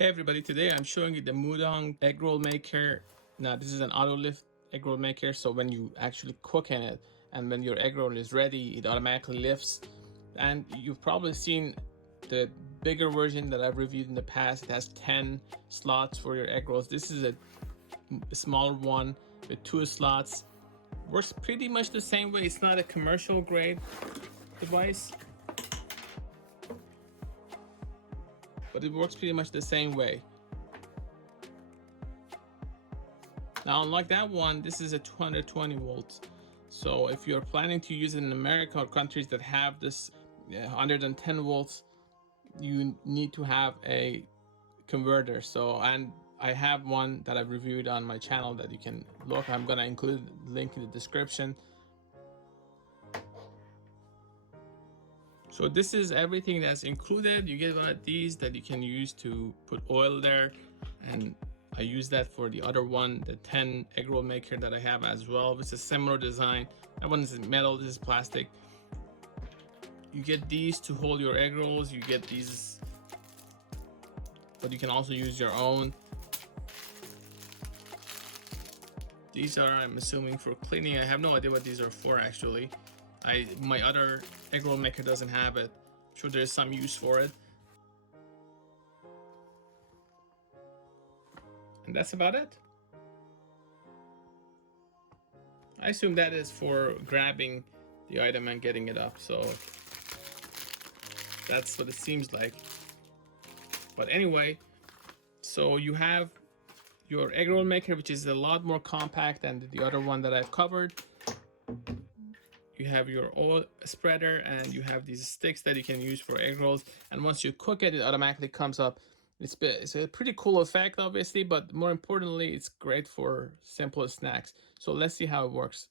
Hey everybody, today I'm showing you the Modong egg roll maker. Now this is an auto lift egg roll maker, so when you actually cook in it and when your egg roll is ready, it automatically lifts. And you've probably seen the bigger version that I've reviewed in the past. It has 10 slots for your egg rolls. This is a smaller one with 2 slots. Works pretty much the same way. It's not a commercial grade device, but it works pretty much the same way. Now, unlike that one, this is a 220 volts. So if you're planning to use it in America or countries that have this 110 volts, you need to have a converter. And I have one that I've reviewed on my channel that you can look. I'm gonna include the link in the description. So this is everything that's included. You get one of these that you can use to put oil there, and I use that for the other one, the 10 egg roll maker that I have as well. It's a similar design. That one is metal, this is plastic. You get these to hold your egg rolls. You get these, but you can also use your own. These are, I'm assuming, for cleaning. I have no idea what these are for actually. My other egg roll maker doesn't have it. I'm sure there's some use for it. And that's about it. I assume that is for grabbing the item and getting it up, so that's what it seems like. But anyway, so you have your egg roll maker, which is a lot more compact than the other one that I've covered. You have your oil spreader, and you have these sticks that you can use for egg rolls. And once you cook it, it automatically comes up. It's a pretty cool effect, obviously, but more importantly, it's great for simple snacks. So let's see how it works.